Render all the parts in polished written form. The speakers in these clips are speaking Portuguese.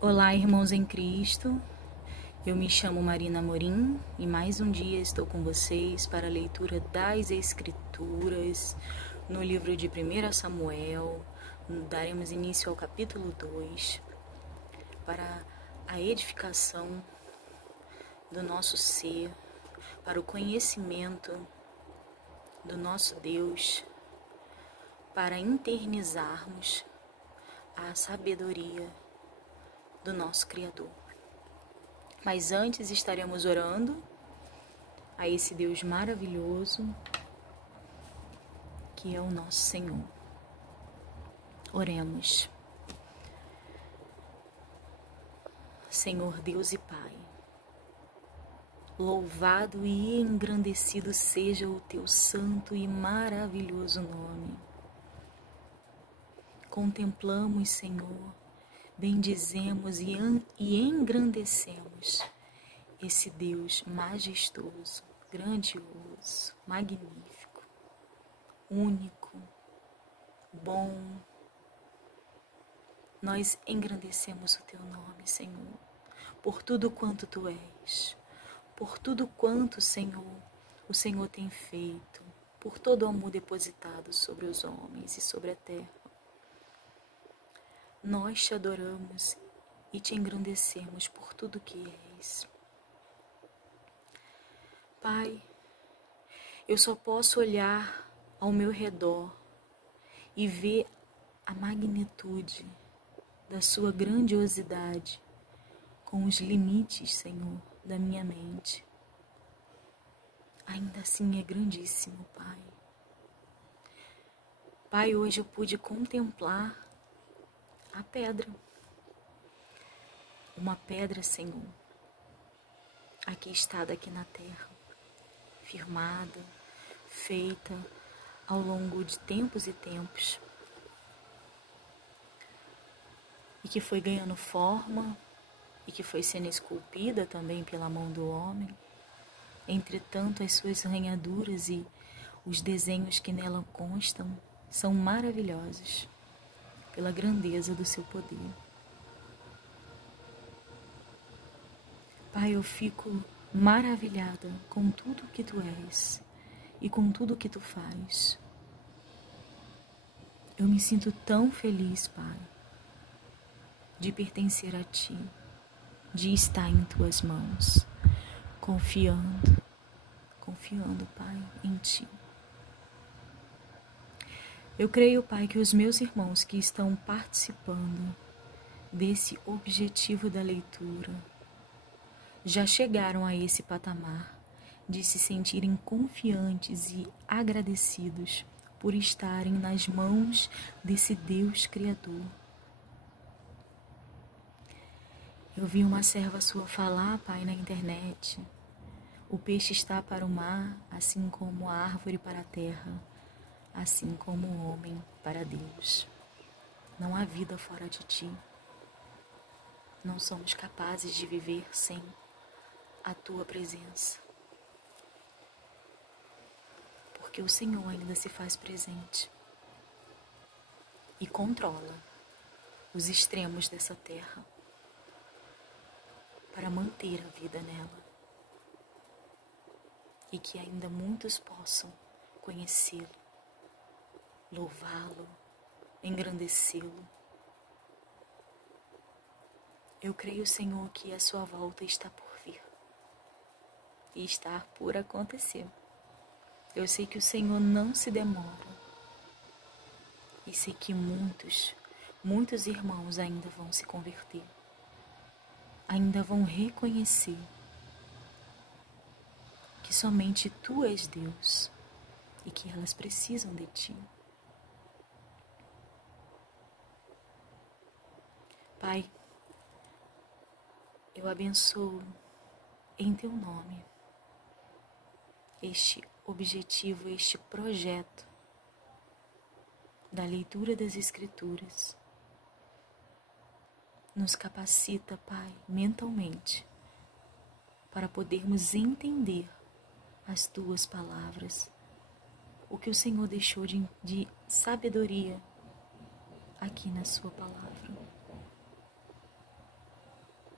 Olá, irmãos em Cristo. Eu me chamo Marina Amorim e mais um dia estou com vocês para a leitura das Escrituras no livro de 1 Samuel. Daremos início ao capítulo 2 para a edificação do nosso ser, para o conhecimento do nosso Deus, para internizarmos a sabedoria do nosso Criador. Mas antes estaremos orando a esse Deus maravilhoso que é o nosso Senhor. Oremos. Senhor Deus e Pai, louvado e engrandecido seja o teu santo e maravilhoso nome. Contemplamos, Senhor, bendizemos e engrandecemos esse Deus majestoso, grandioso, magnífico, único, bom. Nós engrandecemos o teu nome, Senhor, por tudo quanto tu és, por tudo quanto, Senhor, o Senhor tem feito, por todo o amor depositado sobre os homens e sobre a terra. Nós te adoramos e te engrandecemos por tudo que és. Pai, eu só posso olhar ao meu redor e ver a magnitude da sua grandiosidade com os limites, Senhor, da minha mente. Ainda assim é grandíssimo, Pai. Pai, hoje eu pude contemplar a pedra. Uma pedra, Senhor, aqui está daqui na terra, firmada, feita ao longo de tempos e tempos, e que foi ganhando forma e que foi sendo esculpida também pela mão do homem. Entretanto, as suas arranhaduras e os desenhos que nela constam são maravilhosos pela grandeza do seu poder. Pai, eu fico maravilhada com tudo que tu és e com tudo que tu faz. Eu me sinto tão feliz, Pai, de pertencer a ti, de estar em tuas mãos, confiando, Pai, em ti. Eu creio, Pai, que os meus irmãos que estão participando desse objetivo da leitura já chegaram a esse patamar de se sentirem confiantes e agradecidos por estarem nas mãos desse Deus Criador. Eu vi uma serva sua falar, Pai, na internet: o peixe está para o mar, assim como a árvore para a terra, assim como o homem para Deus. Não há vida fora de ti. Não somos capazes de viver sem a tua presença. Porque o Senhor ainda se faz presente e controla os extremos dessa terra para manter a vida nela. E que ainda muitos possam conhecê-lo, louvá-lo, engrandecê-lo. Eu creio, Senhor, que a sua volta está por vir e está por acontecer. Eu sei que o Senhor não se demora e sei que muitos irmãos ainda vão se converter, ainda vão reconhecer que somente tu és Deus e que elas precisam de ti. Pai, eu abençoo em teu nome este objetivo, este projeto da leitura das Escrituras. Nos capacita, Pai, mentalmente, para podermos entender as tuas palavras, o que o Senhor deixou de sabedoria aqui na sua palavra.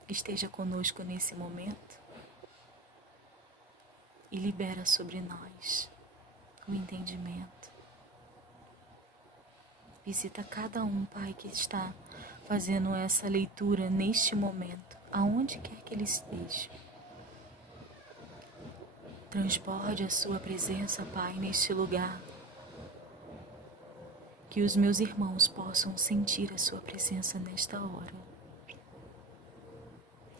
esteja conosco nesse momento e libera sobre nós o entendimento. Visita cada um, Pai, que está fazendo essa leitura neste momento, aonde quer que ele esteja. Transborde a sua presença, Pai, neste lugar. Que os meus irmãos possam sentir a sua presença nesta hora.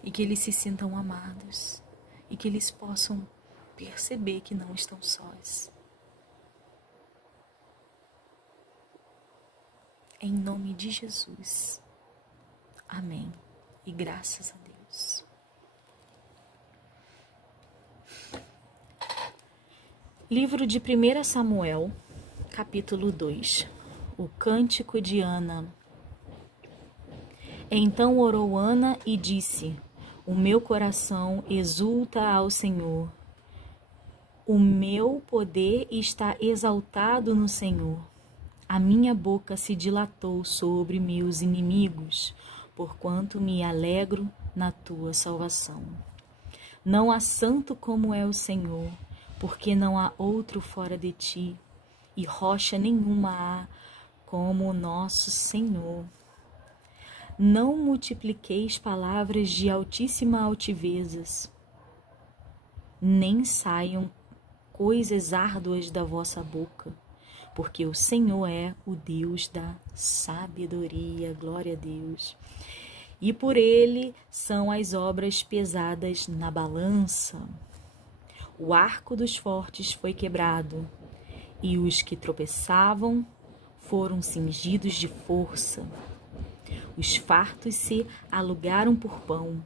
E que eles se sintam amados. E que eles possam perceber que não estão sós. Em nome de Jesus. Amém. E graças a Deus. Livro de 1 Samuel, capítulo 2. O cântico de Ana. Então orou Ana e disse: o meu coração exulta ao Senhor. O meu poder está exaltado no Senhor. A minha boca se dilatou sobre meus inimigos, porquanto me alegro na tua salvação. Não há santo como é o Senhor, porque não há outro fora de ti, e rocha nenhuma há como o nosso Senhor. Não multipliqueis palavras de altíssima altivezas, nem saiam coisas árduas da vossa boca, porque o Senhor é o Deus da sabedoria, glória a Deus. E por ele são as obras pesadas na balança. O arco dos fortes foi quebrado, e os que tropeçavam foram cingidos de força. Os fartos se alugaram por pão,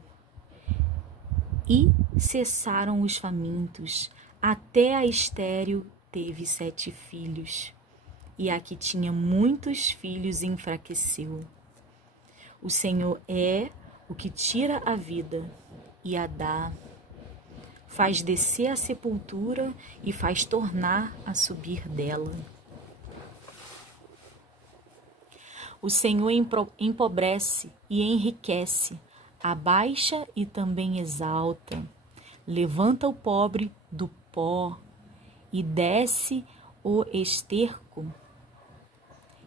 e cessaram os famintos. Até a estéril teve 7 filhos, e a que tinha muitos filhos enfraqueceu. O Senhor é o que tira a vida e a dá, faz descer a sepultura e faz tornar a subir dela. O Senhor empobrece e enriquece, abaixa e também exalta, levanta o pobre do pó e desce o esterco,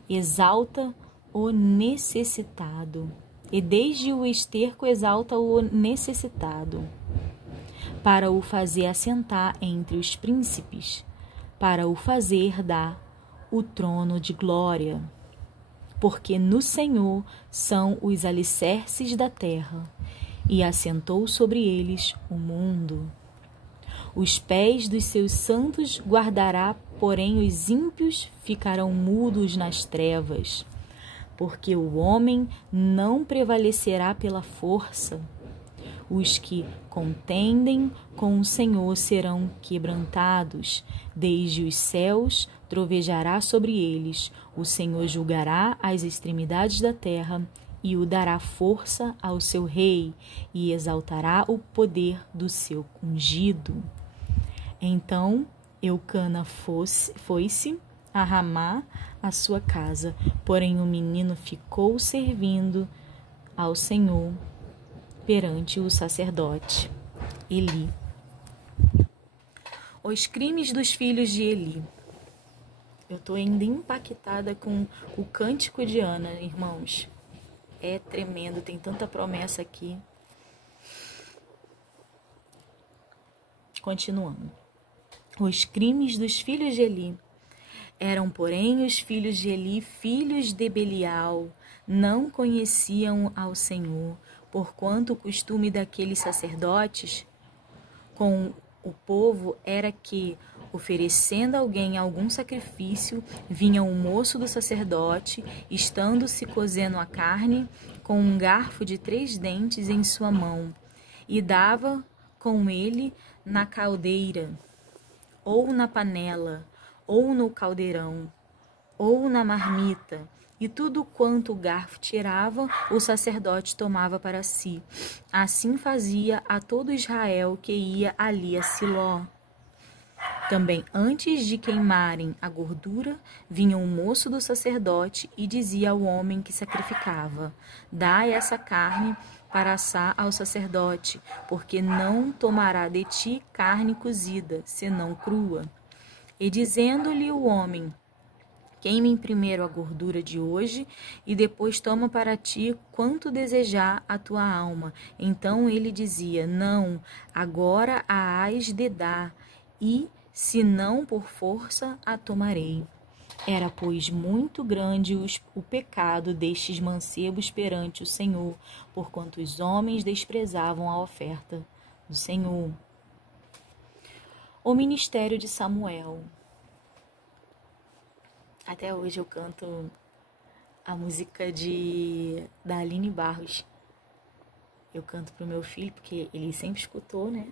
exalta o necessitado, e desde o esterco exalta o necessitado, para o fazer assentar entre os príncipes, para o fazer dar o trono de glória. Porque no Senhor são os alicerces da terra, e assentou sobre eles o mundo. Os pés dos seus santos guardará, porém os ímpios ficarão mudos nas trevas. Porque o homem não prevalecerá pela força. Os que contendem com o Senhor serão quebrantados. Desde os céus trovejará sobre eles. O Senhor julgará as extremidades da terra e o dará força ao seu rei e exaltará o poder do seu ungido. Então Eucana foi-se a Ramá, a sua casa, porém o menino ficou servindo ao Senhor perante o sacerdote Eli. Os crimes dos filhos de Eli. Eu estou ainda impactada com o cântico de Ana, irmãos. É tremendo, tem tanta promessa aqui. Continuando. Os crimes dos filhos de Eli. Eram, porém, os filhos de Eli, filhos de Belial, não conheciam ao Senhor, porquanto o costume daqueles sacerdotes com o povo era que, oferecendo alguém algum sacrifício, vinha o moço do sacerdote, estando-se cozendo a carne, com um garfo de 3 dentes em sua mão, e dava com ele na caldeira, ou na panela, ou no caldeirão, ou na marmita, e tudo quanto o garfo tirava, o sacerdote tomava para si. Assim fazia a todo Israel que ia ali a Siló. Também antes de queimarem a gordura, vinha o moço do sacerdote e dizia ao homem que sacrificava: dai essa carne para assar ao sacerdote, porque não tomará de ti carne cozida, senão crua. E dizendo-lhe o homem: queime primeiro a gordura de hoje, e depois toma para ti quanto desejar a tua alma. Então ele dizia: não, agora a hás de dar, e se não por força a tomarei. Era, pois, muito grande o pecado destes mancebos perante o Senhor, porquanto os homens desprezavam a oferta do Senhor. O ministério de Samuel. Até hoje eu canto a música da Aline Barros. Eu canto pro meu filho, porque ele sempre escutou, né?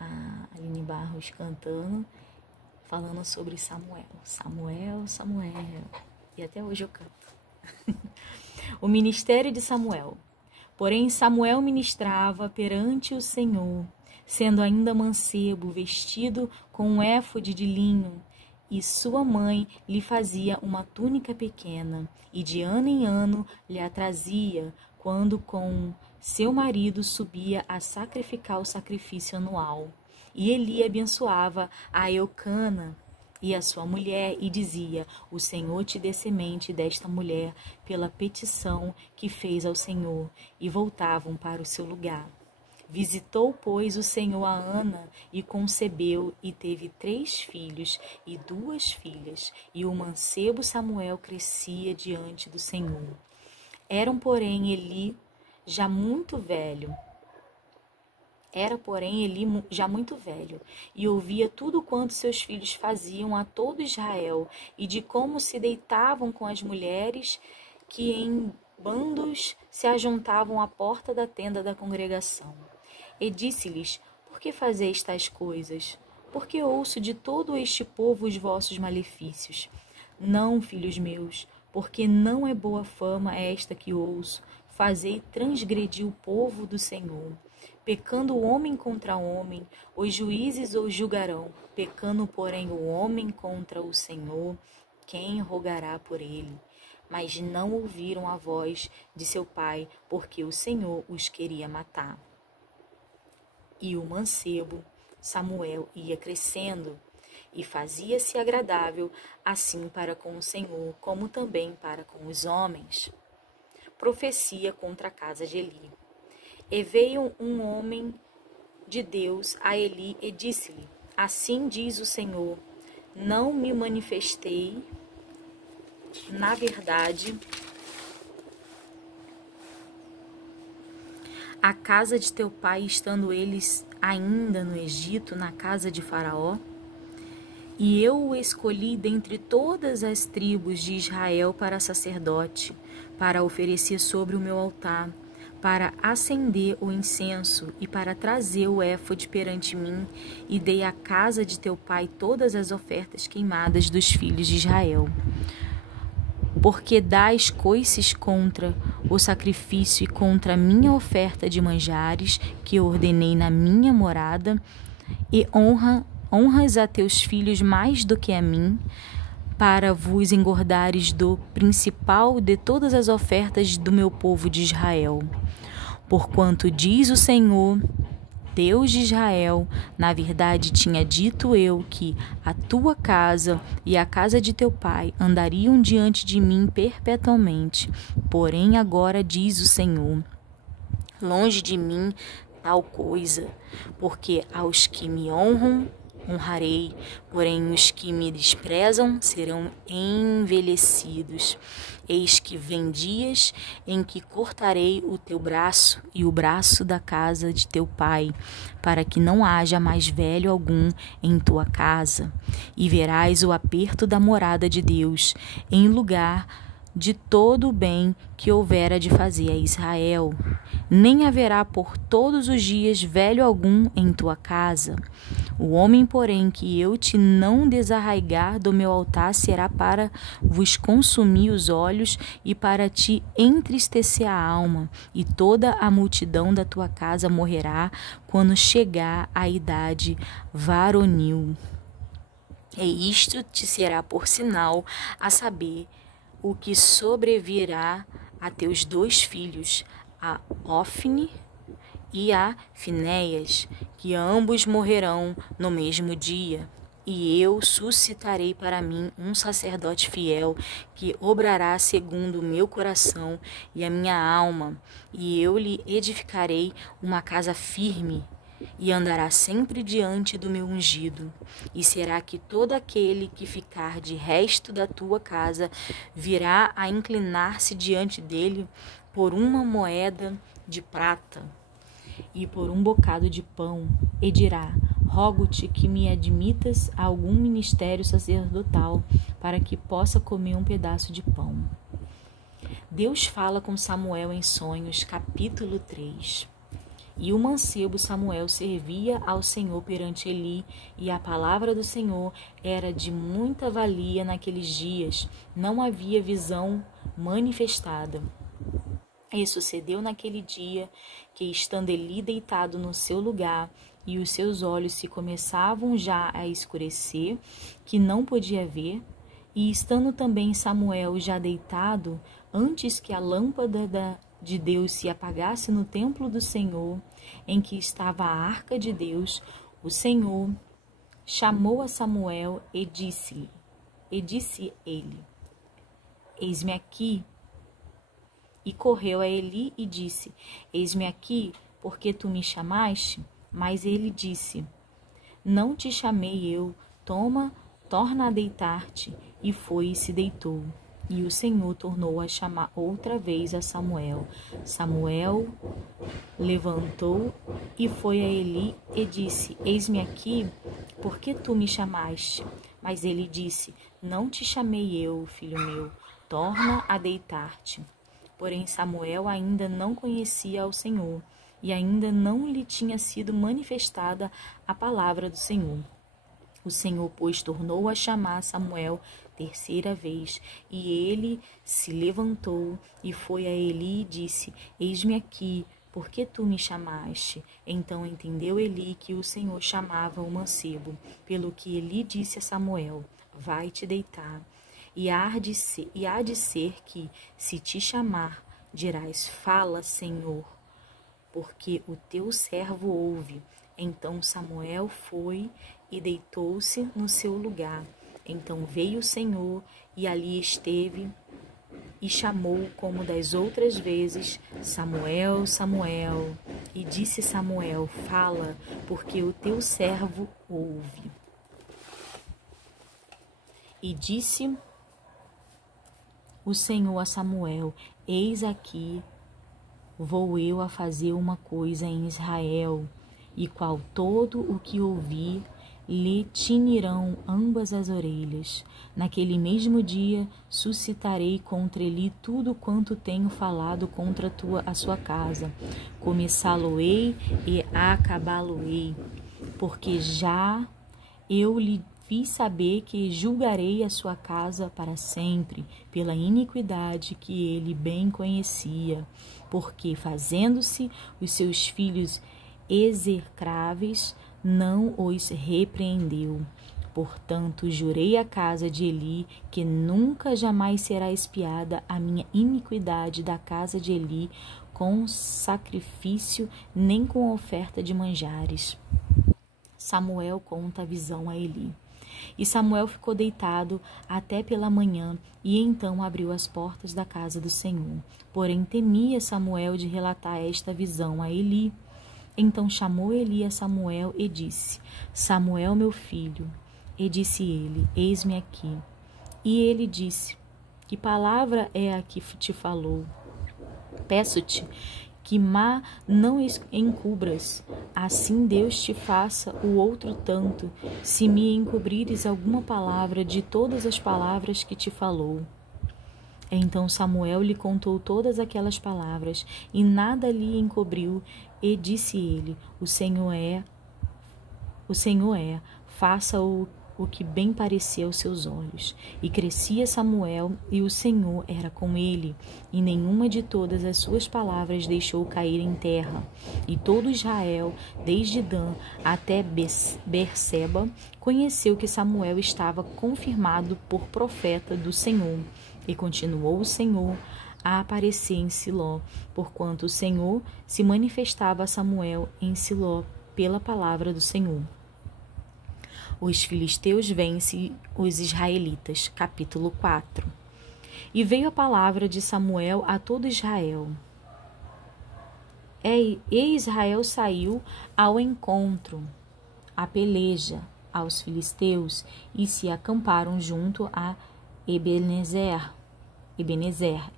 A Aline Barros cantando, falando sobre Samuel. Samuel, Samuel. E até hoje eu canto. O ministério de Samuel. Porém, Samuel ministrava perante o Senhor, sendo ainda mancebo, vestido com um éfode de linho, e sua mãe lhe fazia uma túnica pequena, e de ano em ano lhe a trazia, quando com seu marido subia a sacrificar o sacrifício anual. E Eli abençoava a Eucana e a sua mulher, e dizia: o Senhor te dê semente desta mulher pela petição que fez ao Senhor. E voltavam para o seu lugar. Visitou, pois, o Senhor a Ana, e concebeu, e teve 3 filhos e 2 filhas. E o mancebo Samuel crescia diante do Senhor. Porém, Eli já muito velho, e ouvia tudo quanto seus filhos faziam a todo Israel, e de como se deitavam com as mulheres que em bandos se ajuntavam à porta da tenda da congregação. E disse-lhes: por que fazeis tais coisas? Porque ouço de todo este povo os vossos malefícios. Não, filhos meus, porque não é boa fama esta que ouço. Fazei transgredir o povo do Senhor. Pecando o homem contra homem, os juízes os julgarão. Pecando, porém, o homem contra o Senhor, quem rogará por ele? Mas não ouviram a voz de seu pai, porque o Senhor os queria matar. E o mancebo Samuel ia crescendo, e fazia-se agradável, assim para com o Senhor, como também para com os homens. Profecia contra a casa de Eli. E veio um homem de Deus a Eli e disse-lhe: assim diz o Senhor, não me manifestei, na verdade, a casa de teu pai, estando eles ainda no Egito, na casa de Faraó? E eu o escolhi dentre todas as tribos de Israel para sacerdote, para oferecer sobre o meu altar, para acender o incenso e para trazer o éfode perante mim, e dei à casa de teu pai todas as ofertas queimadas dos filhos de Israel. Porque dais coices contra o sacrifício e contra a minha oferta de manjares, que ordenei na minha morada, e honras a teus filhos mais do que a mim, para vos engordares do principal de todas as ofertas do meu povo de Israel. Porquanto diz o Senhor, Deus de Israel, na verdade tinha dito eu que a tua casa e a casa de teu pai andariam diante de mim perpetuamente. Porém agora diz o Senhor, longe de mim tal coisa, porque aos que me honram honrarei, porém os que me desprezam serão envelhecidos. Eis que vem dias em que cortarei o teu braço e o braço da casa de teu pai, para que não haja mais velho algum em tua casa. E verás o aperto da morada de Deus, em lugar de todo o bem que houvera de fazer a Israel. Nem haverá por todos os dias velho algum em tua casa. O homem, porém, que eu te não desarraigar do meu altar será para vos consumir os olhos e para te entristecer a alma, e toda a multidão da tua casa morrerá quando chegar a idade varonil. E isto te será por sinal, a saber, o que sobrevirá a teus 2 filhos, a Ofni e a Finéias, que ambos morrerão no mesmo dia. E eu suscitarei para mim um sacerdote fiel, que obrará segundo o meu coração e a minha alma, e eu lhe edificarei uma casa firme, e andará sempre diante do meu ungido. E será que todo aquele que ficar de resto da tua casa virá a inclinar-se diante dele por uma moeda de prata e por um bocado de pão, e dirá: rogo-te que me admitas a algum ministério sacerdotal, para que possa comer um pedaço de pão. Deus fala com Samuel em sonhos, capítulo 3. E o mancebo Samuel servia ao Senhor perante Eli, e a palavra do Senhor era de muita valia naqueles dias. Não havia visão manifestada. E sucedeu naquele dia que, estando Eli deitado no seu lugar, e os seus olhos se começavam já a escurecer, que não podia ver, e estando também Samuel já deitado, antes que a lâmpada de Deus se apagasse no templo do Senhor, em que estava a arca de Deus, o Senhor chamou a Samuel e disse ele: eis-me aqui. E correu a Eli e disse: eis-me aqui, porque tu me chamaste? Mas ele disse: não te chamei eu, torna a deitar-te. E foi e se deitou. E o Senhor tornou a chamar outra vez a Samuel. Samuel levantou e foi a Eli e disse: eis-me aqui, porque tu me chamaste? Mas ele disse: não te chamei eu, filho meu, torna a deitar-te. Porém Samuel ainda não conhecia ao Senhor, e ainda não lhe tinha sido manifestada a palavra do Senhor. O Senhor, pois, tornou a chamar Samuel 3ª vez, e ele se levantou e foi a Eli e disse: eis-me aqui, porque tu me chamaste? Então entendeu Eli que o Senhor chamava o mancebo, pelo que Eli disse a Samuel: vai-te deitar. E há de ser que, se te chamar, dirás: fala, Senhor, porque o teu servo ouve. Então Samuel foi e deitou-se no seu lugar. Então veio o Senhor e ali esteve e chamou como das outras vezes: Samuel, Samuel. E disse Samuel: fala, porque o teu servo ouve. E disse o Senhor a Samuel: eis aqui, vou eu a fazer uma coisa em Israel, e qual todo o que ouvir lhe tinirão ambas as orelhas. Naquele mesmo dia suscitarei contra ele tudo quanto tenho falado contra a sua casa. Começá-lo-ei e acabá-lo-ei, porque já eu lhe fiz saber que julgarei a sua casa para sempre, pela iniquidade que ele bem conhecia, porque, fazendo-se os seus filhos execráveis, não os repreendeu. Portanto, jurei à casa de Eli que nunca jamais será expiada a minha iniquidade da casa de Eli com sacrifício, nem com oferta de manjares. Samuel conta a visão a Eli. E Samuel ficou deitado até pela manhã, e então abriu as portas da casa do Senhor. Porém temia Samuel de relatar esta visão a Eli. Então chamou Eli a Samuel e disse: Samuel, meu filho. E disse ele: eis-me aqui. E ele disse: que palavra é a que te falou? Peço-te que não encubras, assim Deus te faça o outro tanto, se me encobrires alguma palavra de todas as palavras que te falou. Então Samuel lhe contou todas aquelas palavras, e nada lhe encobriu, e disse ele: O Senhor é, faça o que bem parecer aos seus olhos. E crescia Samuel, e o Senhor era com ele, e nenhuma de todas as suas palavras deixou cair em terra. E todo Israel, desde Dan até Berseba, conheceu que Samuel estava confirmado por profeta do Senhor. E continuou o Senhor a aparecer em Siló, porquanto o Senhor se manifestava a Samuel em Siló pela palavra do Senhor. Os filisteus vencem os israelitas. Capítulo 4. E veio a palavra de Samuel a todo Israel. E Israel saiu ao encontro, à peleja, aos filisteus, e se acamparam junto a Ebenezer,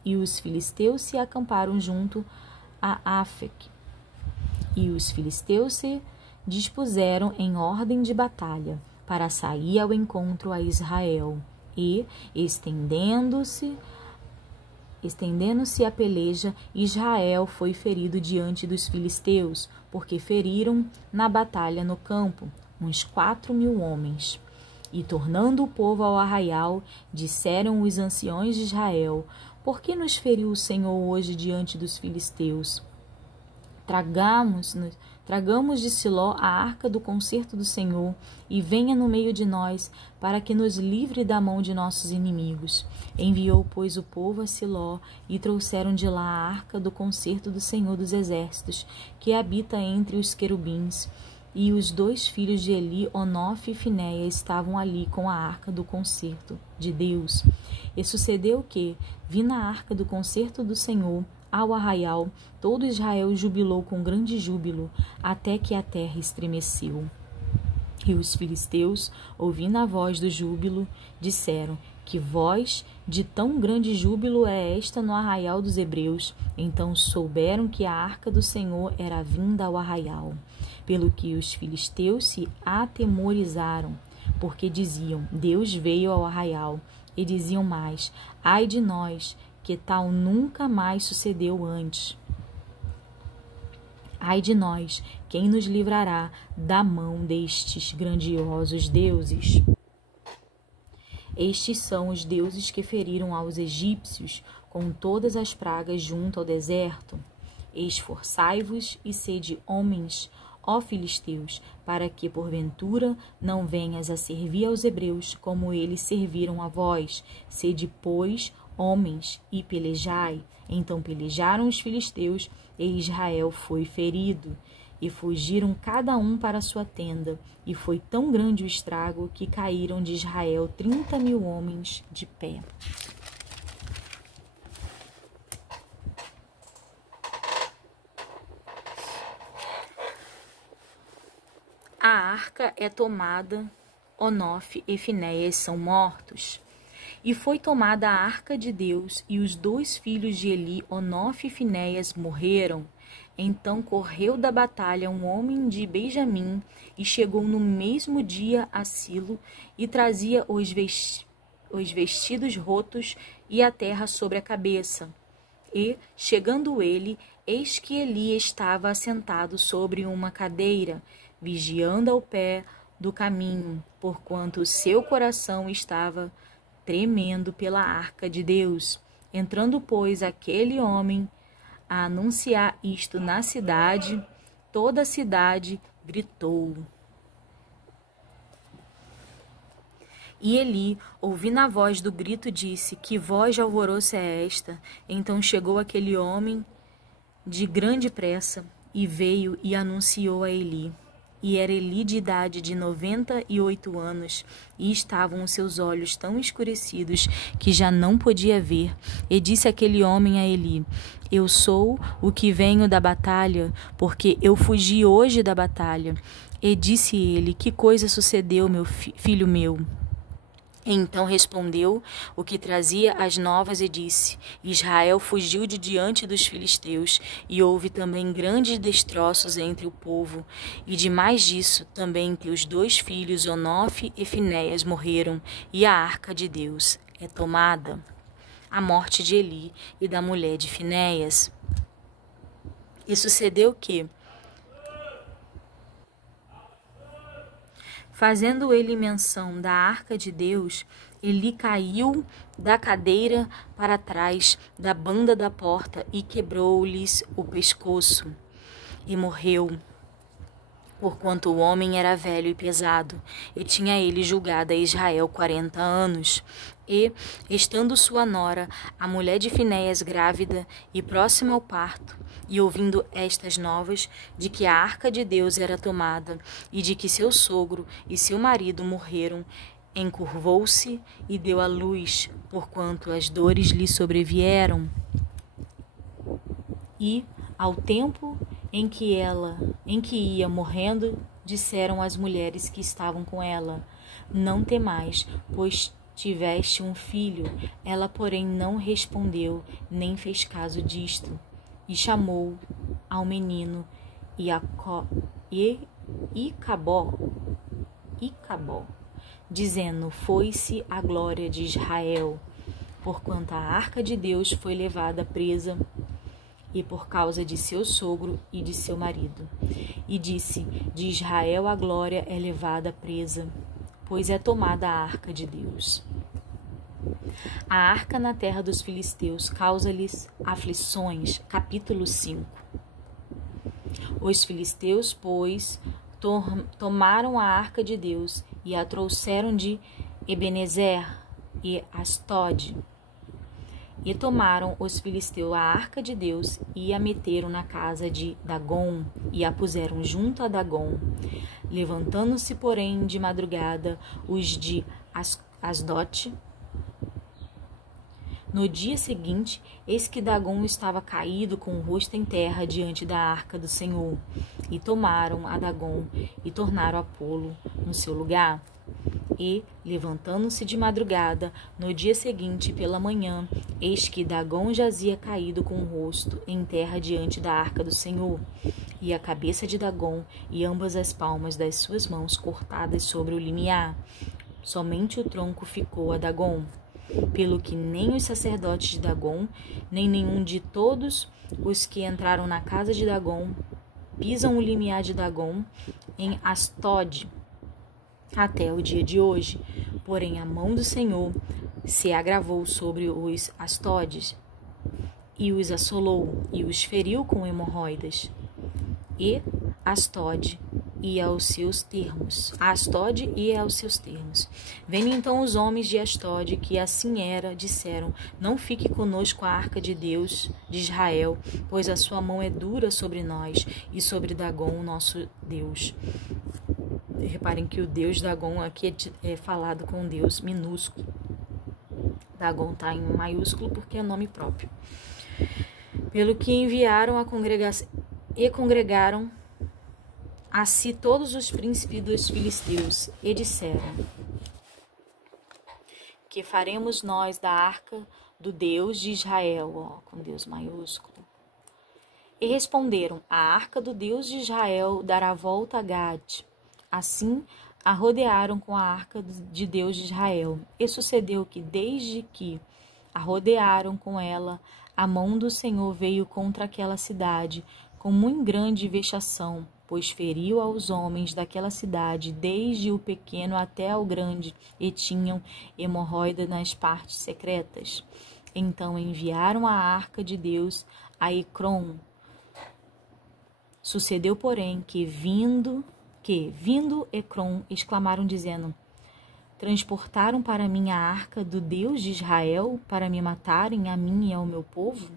e os filisteus se acamparam junto a Afec. E os filisteus se dispuseram em ordem de batalha para sair ao encontro a Israel. E, estendendo-se a peleja, Israel foi ferido diante dos filisteus, porque feriram na batalha no campo uns 4.000 homens. E tornando o povo ao arraial, disseram os anciões de Israel: Por que nos feriu o Senhor hoje diante dos filisteus? Tragamos de Siló a arca do concerto do Senhor, e venha no meio de nós, para que nos livre da mão de nossos inimigos. Enviou, pois, o povo a Siló, e trouxeram de lá a arca do concerto do Senhor dos Exércitos, que habita entre os querubins. E os 2 filhos de Eli, Onofe e Finéias, estavam ali com a arca do concerto de Deus. E sucedeu que, vindo a arca do concerto do Senhor ao arraial, todo Israel jubilou com grande júbilo, até que a terra estremeceu. E os filisteus, ouvindo a voz do júbilo, disseram: Que voz de tão grande júbilo é esta no arraial dos hebreus? Então souberam que a arca do Senhor era vinda ao arraial. Pelo que os filisteus se atemorizaram, porque diziam: Deus veio ao arraial. E diziam mais: Ai de nós, que tal nunca mais sucedeu antes. Ai de nós, quem nos livrará da mão destes grandiosos deuses? Estes são os deuses que feriram aos egípcios com todas as pragas junto ao deserto. Esforçai-vos e sede homens, ó filisteus, para que porventura não venhas a servir aos hebreus como eles serviram a vós. Sede, pois, homens, e pelejai. Então pelejaram os filisteus, e Israel foi ferido. E fugiram cada um para sua tenda. E foi tão grande o estrago que caíram de Israel 30.000 homens de pé. A arca é tomada, Onofe e Finéias são mortos. E foi tomada a arca de Deus, e os 2 filhos de Eli, Onofe e Finéias, morreram. Então correu da batalha um homem de Benjamim, e chegou no mesmo dia a Silo, e trazia os vestidos rotos e a terra sobre a cabeça. E, chegando ele, eis que Eli estava assentado sobre uma cadeira, vigiando ao pé do caminho, porquanto o seu coração estava tremendo pela arca de Deus. Entrando, pois, aquele homem a anunciar isto na cidade, toda a cidade gritou. E Eli, ouvindo a voz do grito, disse: Que voz de alvoroço é esta? Então chegou aquele homem de grande pressa, e veio e anunciou a Eli. E era Eli de idade de 98 anos, e estavam os seus olhos tão escurecidos que já não podia ver. E disse aquele homem a Eli: Eu sou o que venho da batalha, porque eu fugi hoje da batalha. E disse ele: Que coisa sucedeu, meu filho meu? Então respondeu o que trazia as novas e disse: Israel fugiu de diante dos filisteus, e houve também grandes destroços entre o povo. E demais disso, também teus 2 filhos, Onofe e Finéias, morreram, e a arca de Deus é tomada. a morte de Eli e da mulher de Finéias. E sucedeu que, fazendo ele menção da arca de Deus, Eli caiu da cadeira para trás da banda da porta e quebrou-lhes o pescoço, e morreu. Porquanto o homem era velho e pesado, e tinha ele julgado a Israel 40 anos. E, estando sua nora, a mulher de Finéias, grávida e próxima ao parto, e ouvindo estas novas, de que a arca de Deus era tomada, e de que seu sogro e seu marido morreram, encurvou-se e deu à luz, porquanto as dores lhe sobrevieram. E, ao tempo em que ia morrendo, disseram as mulheres que estavam com ela: não temais, pois tiveste um filho. Ela, porém, não respondeu, nem fez caso disto. E chamou ao menino Icabó, dizendo: foi-se a glória de Israel, porquanto a arca de Deus foi levada presa, e por causa de seu sogro e de seu marido. E disse: de Israel a glória é levada presa, pois é tomada a arca de Deus. A arca na terra dos filisteus causa-lhes aflições. Capítulo 5. Os filisteus, pois, tomaram a arca de Deus e a trouxeram de Ebenezer e Astode. E tomaram os filisteus a arca de Deus e a meteram na casa de Dagom e a puseram junto a Dagom. Levantando-se, porém, de madrugada, os de Asdote, no dia seguinte, eis que Dagom estava caído com o rosto em terra diante da arca do Senhor. E tomaram a Dagom e tornaram a pô-lo no seu lugar. E, levantando-se de madrugada, no dia seguinte, pela manhã, eis que Dagom jazia caído com o rosto em terra diante da arca do Senhor. E a cabeça de Dagom e ambas as palmas das suas mãos cortadas sobre o limiar. Somente o tronco ficou a Dagom. Pelo que nem os sacerdotes de Dagom, nem nenhum de todos os que entraram na casa de Dagom, pisam o limiar de Dagom em Astode, até o dia de hoje. Porém, a mão do Senhor se agravou sobre os Astodes, e os assolou, e os feriu com hemorroidas. E Astode ia aos seus termos. Vendo então os homens de Astode que assim era, disseram: não fique conosco a arca de Deus de Israel, pois a sua mão é dura sobre nós e sobre Dagom, nosso Deus. Reparem que o Deus Dagom aqui é falado com Deus minúsculo. Dagom está em maiúsculo porque é nome próprio. Pelo que enviaram a congregação e congregaram a si todos os príncipes dos filisteus, e disseram: que faremos nós da arca do Deus de Israel? Com Deus maiúsculo. E responderam: a arca do Deus de Israel dará volta a Gade. Assim a rodearam com a arca de Deus de Israel. E sucedeu que, desde que a rodearam com ela, a mão do Senhor veio contra aquela cidade com muito grande vexação, pois feriu aos homens daquela cidade, desde o pequeno até ao grande, e tinham hemorroida nas partes secretas. Então enviaram a arca de Deus a Ecrom. Sucedeu, porém, que vindo Ecrom, exclamaram, dizendo: transportaram para mim a arca do Deus de Israel para me matarem a mim e ao meu povo?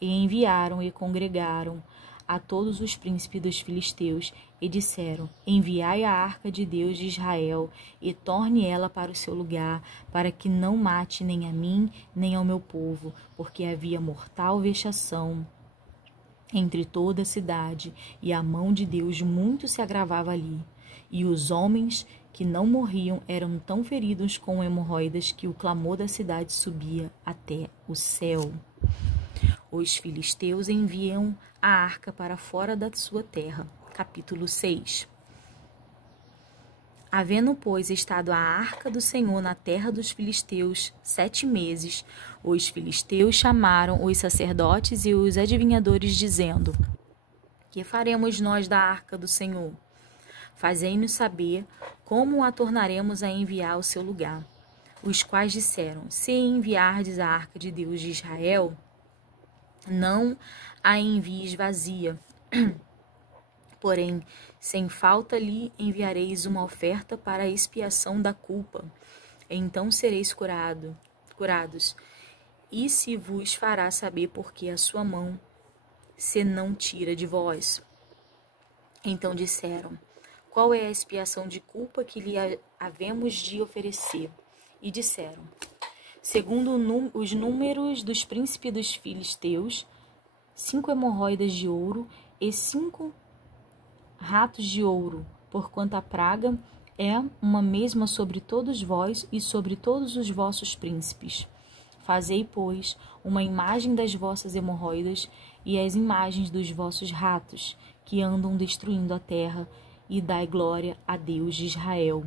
E enviaram e congregaram a todos os príncipes dos filisteus e disseram: enviai a arca de Deus de Israel e torne ela para o seu lugar, para que não mate nem a mim nem ao meu povo, porque havia mortal vexação entre toda a cidade, e a mão de Deus muito se agravava ali. E os homens que não morriam eram tão feridos com hemorroidas que o clamor da cidade subia até o céu. Os filisteus enviam a arca para fora da sua terra. Capítulo 6. Havendo, pois, estado a arca do Senhor na terra dos filisteus 7 meses, os filisteus chamaram os sacerdotes e os adivinhadores, dizendo: Que faremos nós da arca do Senhor? Fazei-nos saber como a tornaremos a enviar ao seu lugar. Os quais disseram: Se enviardes a arca de Deus de Israel, não a envies vazia. Porém, sem falta lhe enviareis uma oferta para a expiação da culpa. Então sereis curados. E se vos fará saber porque a sua mão se não tira de vós. Então disseram: Qual é a expiação de culpa que lhe havemos de oferecer? E disseram: Segundo os números dos príncipes dos filisteus, 5 hemorroidas de ouro e 5 ratos de ouro, porquanto a praga é uma mesma sobre todos vós e sobre todos os vossos príncipes. Fazei, pois, uma imagem das vossas hemorroidas e as imagens dos vossos ratos, que andam destruindo a terra, e dai glória a Deus de Israel.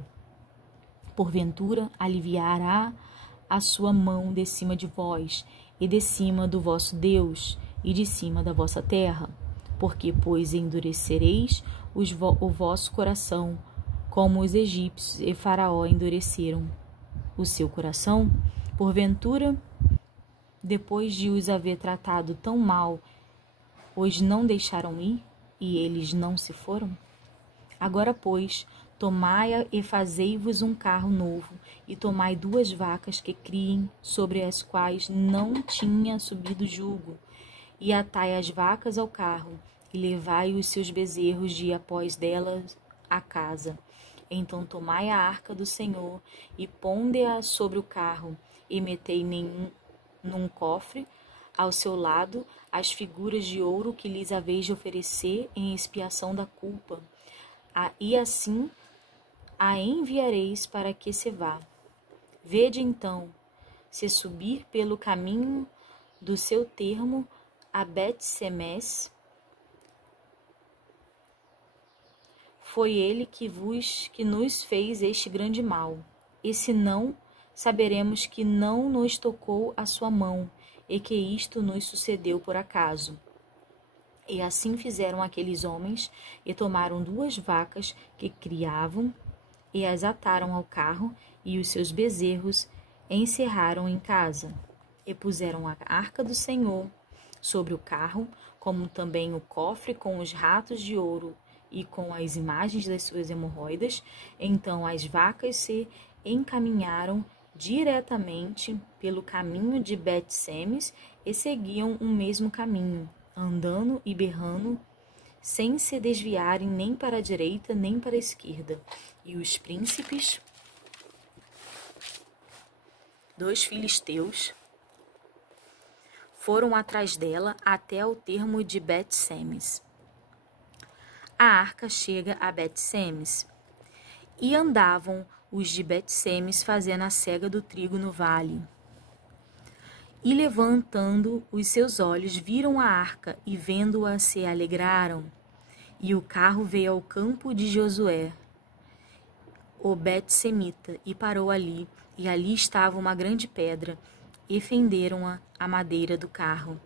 Porventura, aliviará a sua mão de cima de vós, e de cima do vosso Deus, e de cima da vossa terra. Porque, pois, endurecereis o vosso coração, como os egípcios e Faraó endureceram o seu coração? Porventura, depois de os haver tratado tão mal, os não deixaram ir, e eles não se foram? Agora, pois, tomai e fazei-vos um carro novo, e tomai 2 vacas que criem, sobre as quais não tinha subido jugo, e atai as vacas ao carro, e levai os seus bezerros de após delas à casa. Então tomai a arca do Senhor, e ponde-a sobre o carro, e metei num cofre ao seu lado as figuras de ouro que lhes haveis de oferecer em expiação da culpa. E assim a enviareis para que se vá. Vede então, se subir pelo caminho do seu termo a Bet-Semes, foi ele que nos fez este grande mal. E se não, saberemos que não nos tocou a sua mão, e que isto nos sucedeu por acaso. E assim fizeram aqueles homens, e tomaram 2 vacas que criavam, e as ataram ao carro, e os seus bezerros encerraram em casa. E puseram a arca do Senhor sobre o carro, como também o cofre com os ratos de ouro e com as imagens das suas hemorroidas. Então as vacas se encaminharam diretamente pelo caminho de Bet-Semes e seguiam o mesmo caminho, andando e berrando, sem se desviarem nem para a direita nem para a esquerda. E os príncipes dos filisteus foram atrás dela até ao termo de Bet-Semes. A arca chega a Bet-Semes, e andavam os de Bet-Semes fazendo a cega do trigo no vale. E levantando os seus olhos, viram a arca, e vendo-a se alegraram. E o carro veio ao campo de Josué, o Bet-Semita, e parou ali, e ali estava uma grande pedra, e fenderam a madeira do carro,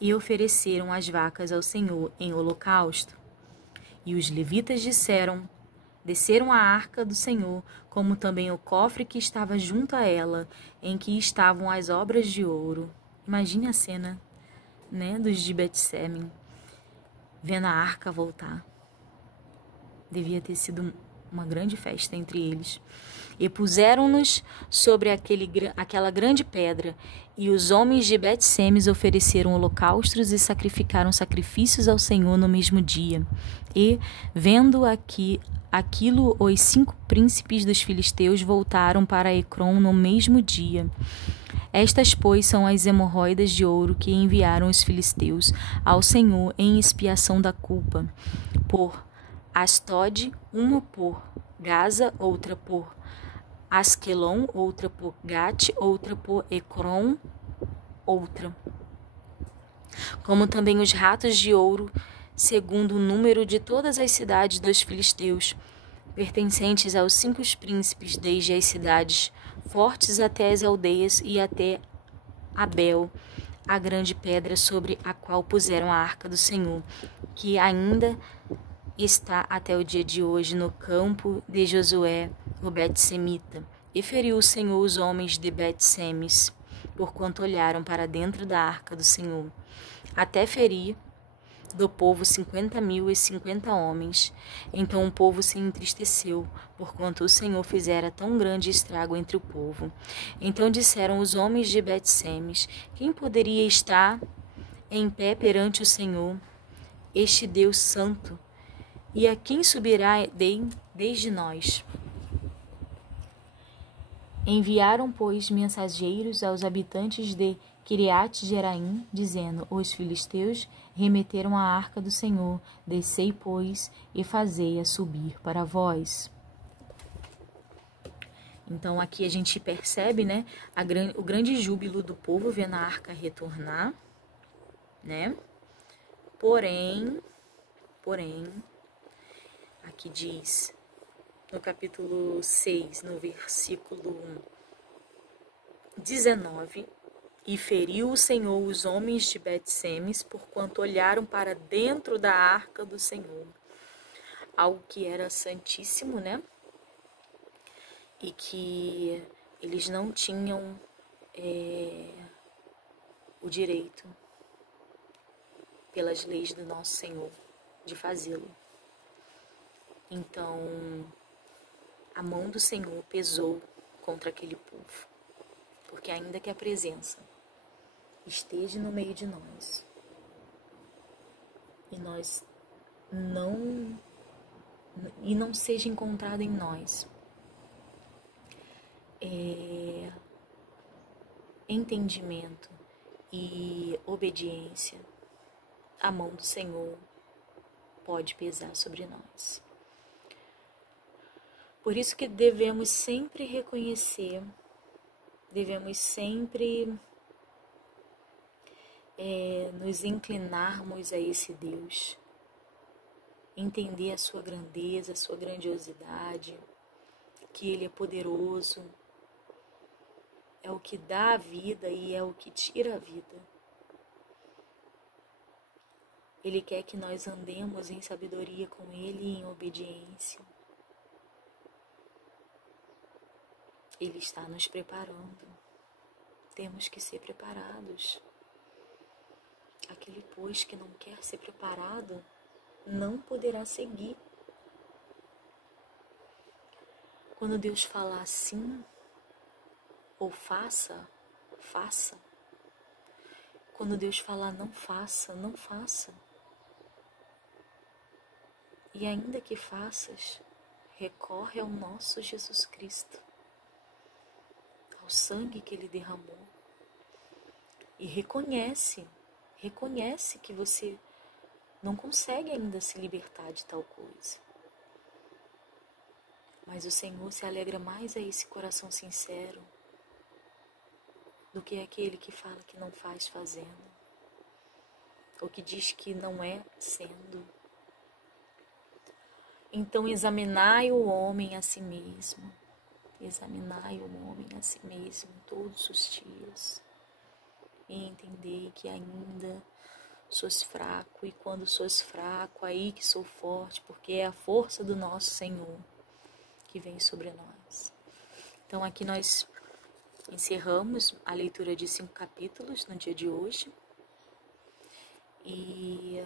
e ofereceram as vacas ao Senhor em holocausto. E os levitas desceram a arca do Senhor, como também o cofre que estava junto a ela, em que estavam as obras de ouro. Imagine a cena, né, dos de Bet-Semes, vendo a arca voltar. Devia ter sido uma grande festa entre eles. E puseram-nos sobre aquela grande pedra, e os homens de Bet-Semes ofereceram holocaustos e sacrificaram sacrifícios ao Senhor no mesmo dia. E, vendo aquilo, os 5 príncipes dos filisteus voltaram para Ecrom no mesmo dia. Estas, pois, são as hemorroidas de ouro que enviaram os filisteus ao Senhor em expiação da culpa. Por Astode, uma por Gaza, outra por Asquelon, outra por Gate, outra por Ecrom, outra. Como também os ratos de ouro, segundo o número de todas as cidades dos filisteus, pertencentes aos 5 príncipes, desde as cidades fortes até as aldeias e até Abel, a grande pedra sobre a qual puseram a arca do Senhor, que ainda está até o dia de hoje no campo de Josué, o Bet-semita. E feriu o Senhor os homens de Bet-semes, porquanto olharam para dentro da arca do Senhor. Até ferir do povo 50.050 homens. Então o povo se entristeceu, porquanto o Senhor fizera tão grande estrago entre o povo. Então disseram os homens de Bet-semes: quem poderia estar em pé perante o Senhor, este Deus santo? E a quem subirá desde nós? Enviaram, pois, mensageiros aos habitantes de Quiriate-Jeraim, dizendo: os filisteus remeteram a arca do Senhor, descei, pois, e fazei-a subir para vós. Então aqui a gente percebe, né, o grande júbilo do povo vendo a arca retornar, né? Porém, aqui diz, no capítulo 6, no versículo 19, e feriu o Senhor os homens de Bet-semes, porquanto olharam para dentro da arca do Senhor, algo que era santíssimo, né? E que eles não tinham o direito, pelas leis do nosso Senhor, de fazê-lo. Então, a mão do Senhor pesou contra aquele povo, porque ainda que a presença esteja no meio de nós, e não seja encontrado em nós entendimento e obediência, a mão do Senhor pode pesar sobre nós. Por isso que devemos sempre reconhecer, devemos sempre nos inclinarmos a esse Deus, entender a sua grandeza, a sua grandiosidade, que Ele é poderoso, é o que dá a vida e é o que tira a vida. Ele quer que nós andemos em sabedoria com Ele e em obediência. Ele está nos preparando. Temos que ser preparados. Aquele, pois, que não quer ser preparado, não poderá seguir. Quando Deus fala sim, ou faça, faça. Quando Deus falar não faça, não faça. E ainda que faças, recorre ao nosso Jesus Cristo, ao sangue que Ele derramou. E reconhece que você não consegue ainda se libertar de tal coisa. Mas o Senhor se alegra mais a esse coração sincero do que aquele que fala que não faz fazendo, ou que diz que não é sendo. Então examinai o homem a si mesmo, examinai o homem a si mesmo todos os dias, e entender que ainda sois fraco, e quando sois fraco, aí que sou forte, porque é a força do nosso Senhor que vem sobre nós. Então aqui nós encerramos a leitura de 5 capítulos no dia de hoje, e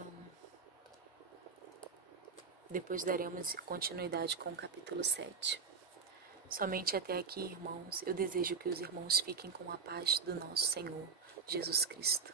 depois daremos continuidade com o capítulo 7. Somente até aqui, irmãos, eu desejo que os irmãos fiquem com a paz do nosso Senhor Jesus Cristo.